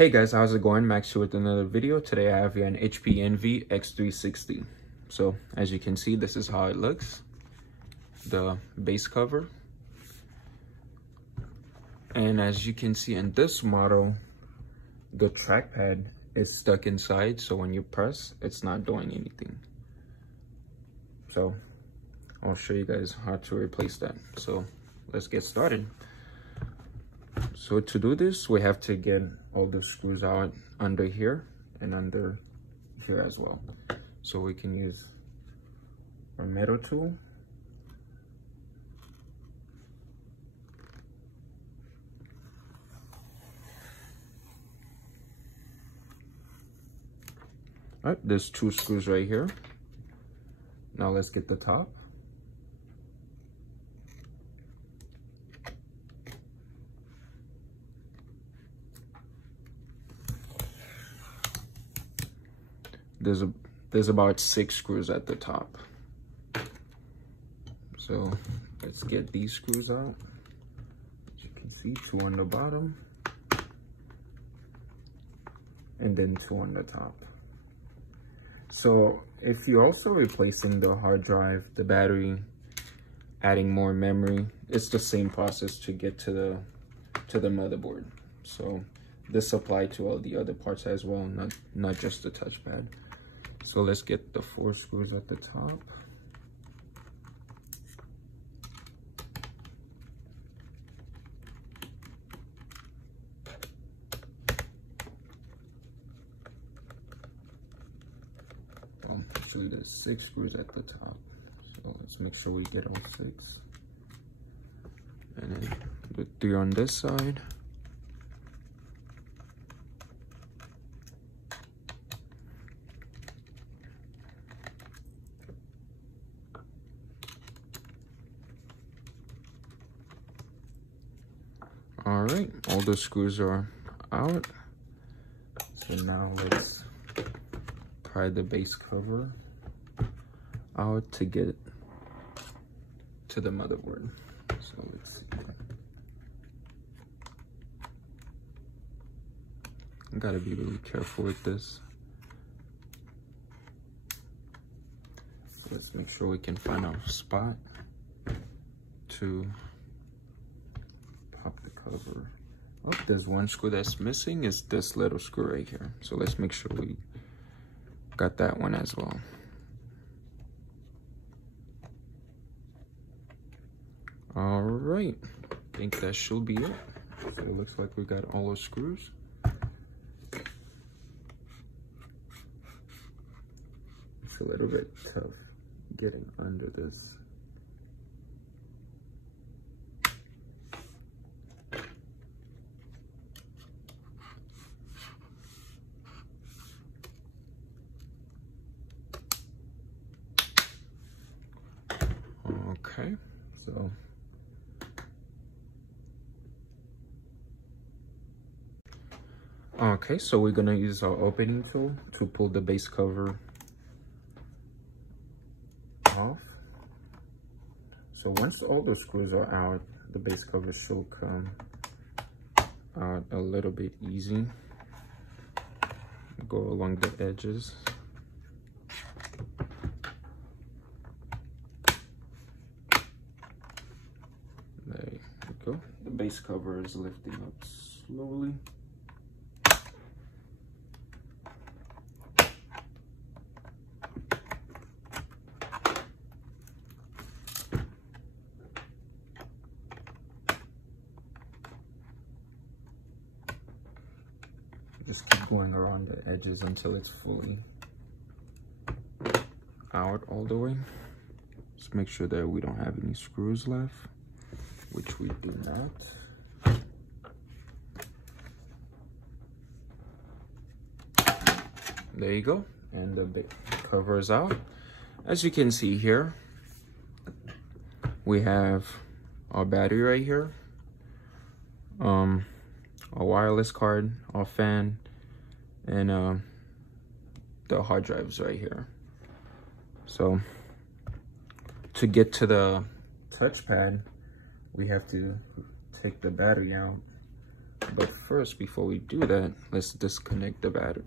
Hey guys, how's it going? Max here with another video. Today I have here an HP Envy x360. So as you can see, this is how it looks. The base cover. And as you can see in this model, the trackpad is stuck inside. So when you press, it's not doing anything. So I'll show you guys how to replace that. So let's get started. So to do this, we have to get all the screws out under here and under here as well. So we can use our metal tool. All right, there's 2 screws right here. Now let's get the top. There's about 6 screws at the top. So let's get these screws out. As you can see, 2 on the bottom and then 2 on the top. So if you're also replacing the hard drive, the battery, adding more memory, it's the same process to get to the motherboard. So this applies to all the other parts as well, not just the touchpad. So let's get the 4 screws at the top. So there's 6 screws at the top. So let's make sure we get all 6. And then the 3 on this side. All right, all the screws are out. So now let's pry the base cover out to get it to the motherboard. So let's see. I gotta be really careful with this. Let's make sure we can find our spot to pop the cover. Oh, there's 1 screw that's missing, is this little screw right here. So let's make sure we got that one as well. All right, I think that should be it. So it looks like we got all the screws. It's a little bit tough getting under this. Okay, so we're gonna use our opening tool to pull the base cover off. So once all the screws are out, the base cover should come out a little bit easy. Go along the edges. There you go. The base cover is lifting up slowly. Just keep going around the edges until it's fully out all the way. Just make sure that we don't have any screws left, which we do not. There you go, and the cover is out. As you can see here, we have our battery right here, a wireless card, our fan, and the hard drives right here. So to get to the touchpad, we have to take the battery out But first, before we do that, let's disconnect the battery.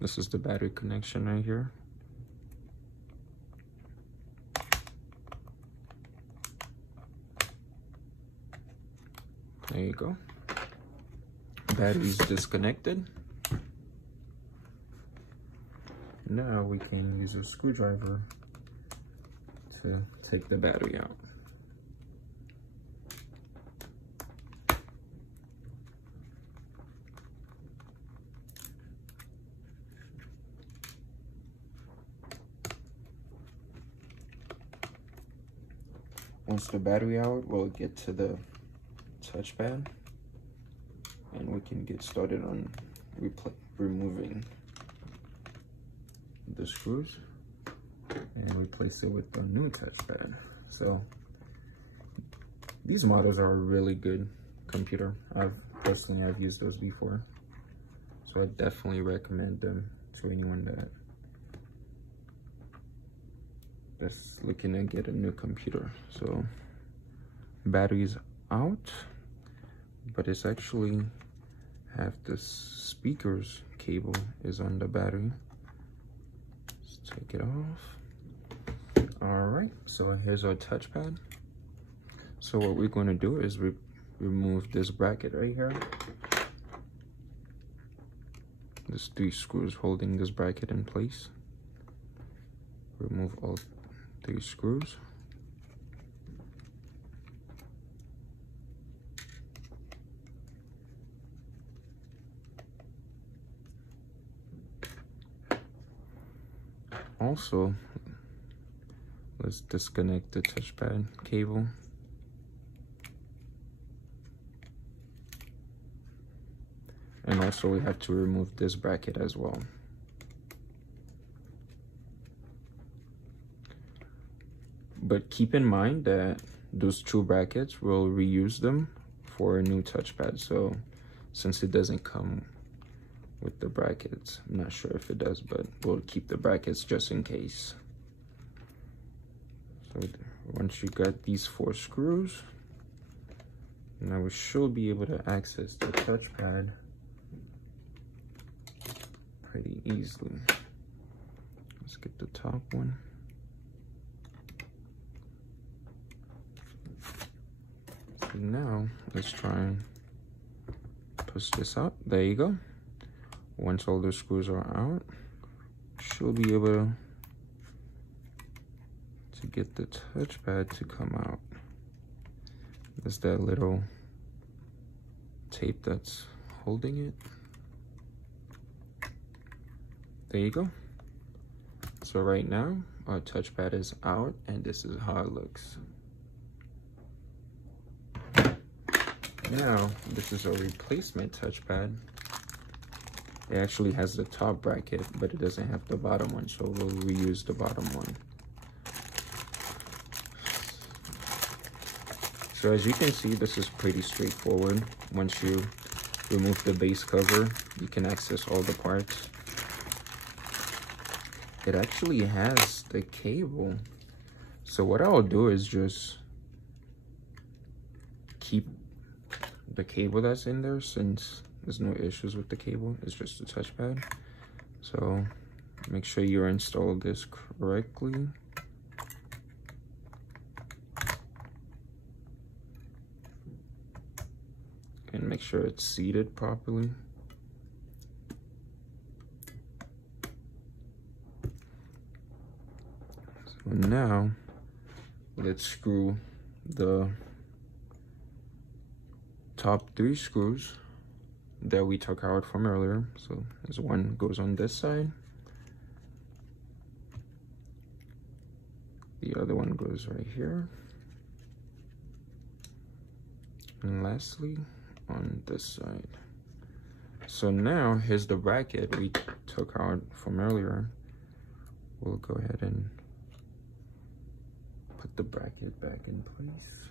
This is the battery connection right here. There you go. Battery's disconnected. Now we can use a screwdriver to take the battery out. Once the battery out, we'll get to the touchpad and we can get started on removing the screws and replace it with a new touchpad. So these models are a really good computer. I've used those before, so I definitely recommend them to anyone that's looking to get a new computer. So battery's out, but it's actually half the speakers cable is on the battery. Let's take it off. All right, so here's our touchpad. So what we're going to do is remove this bracket right here. There's 3 screws holding this bracket in place. Remove all 3 screws. Also, let's disconnect the touchpad cable. And also we have to remove this bracket as well. But keep in mind that those 2 brackets, we'll reuse them for a new touchpad. So since it doesn't come with the brackets, I'm not sure if it does, but we'll keep the brackets just in case. So once you got these 4 screws, now we should be able to access the touchpad pretty easily. Let's get the top one. So now let's try and push this out. There you go. Once all the screws are out, should be able to get the touchpad to come out. There's that little tape that's holding it. There you go. So right now, our touchpad is out, and this is how it looks. Now, this is a replacement touchpad. It actually has the top bracket, but it doesn't have the bottom one, so we'll reuse the bottom one. So as you can see, this is pretty straightforward. Once you remove the base cover, you can access all the parts. It actually has the cable. So what I'll do is just keep the cable that's in there, since there's no issues with the cable. It's just a touchpad. So make sure you install this correctly. And make sure it's seated properly. So now let's screw the top 3 screws that we took out from earlier. So this one goes on this side, the other one goes right here, and lastly on this side. So now here's the bracket we took out from earlier. We'll go ahead and put the bracket back in place.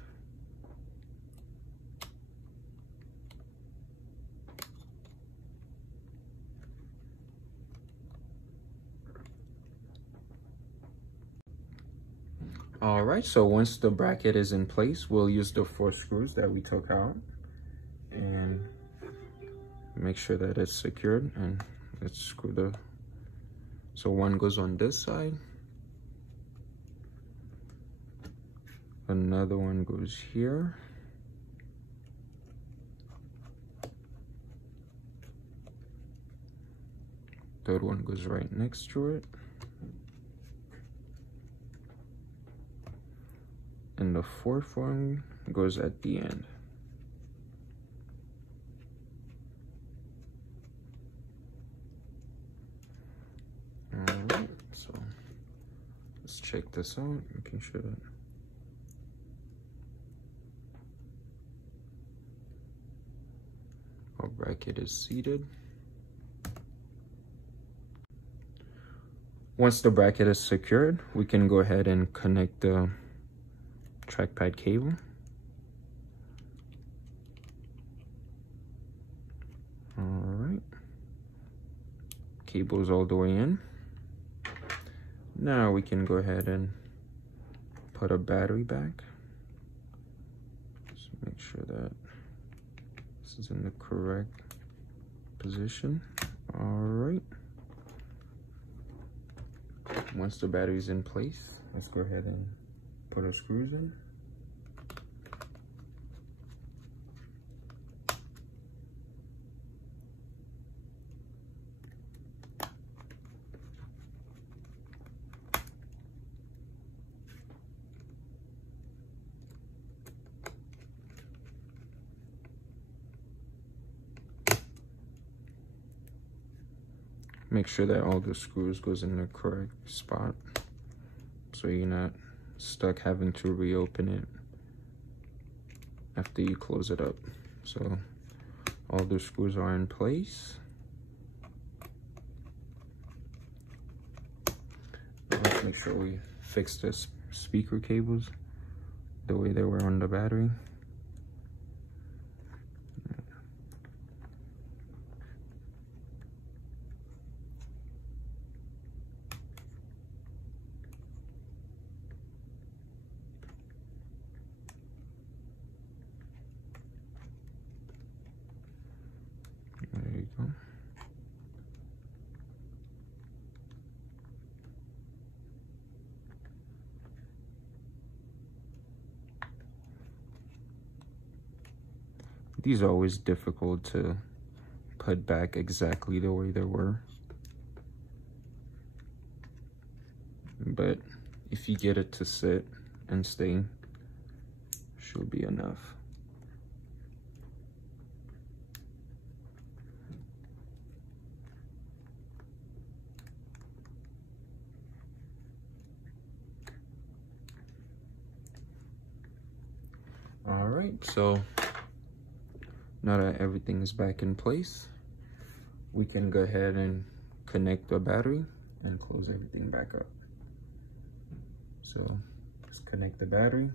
All right, so once the bracket is in place, we'll use the 4 screws that we took out and make sure that it's secured. And let's screw the, so one goes on this side, another one goes here, third one goes right next to it, and the fourth one goes at the end. Alright, so let's check this out, making sure that our bracket is seated. Once the bracket is secured, we can go ahead and connect the trackpad cable. Alright, cable's all the way in. Now we can go ahead and put a battery back. Just make sure that this is in the correct position. Alright. Once the battery's in place, let's go ahead and put our screws in. Make sure that all the screws goes in the correct spot so you're not stuck having to reopen it after you close it up. So all the screws are in place. Let's make sure we fix the speaker cables the way they were on the battery. There you go. These are always difficult to put back exactly the way they were. But if you get it to sit and stay, should be enough. All right, so now that everything is back in place, we can go ahead and connect the battery and close everything back up. So just connect the battery.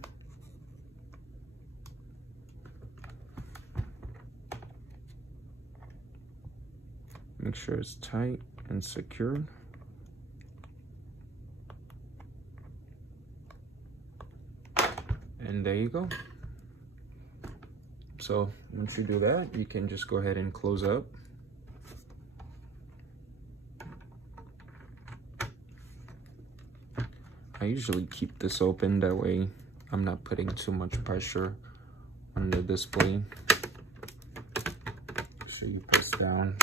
Make sure it's tight and secured. And there you go. So once you do that, you can just go ahead and close up. I usually keep this open, that way I'm not putting too much pressure on the display. So you press down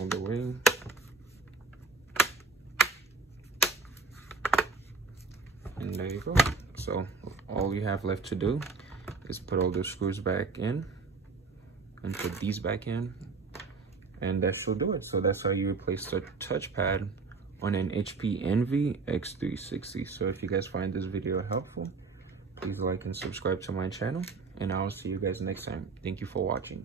all the way. And there you go. So all you have left to do is put all the screws back in and put these back in, and that should do it. So that's how you replace the touchpad on an HP Envy x360. So if you guys find this video helpful, please like and subscribe to my channel, and I'll see you guys next time. Thank you for watching.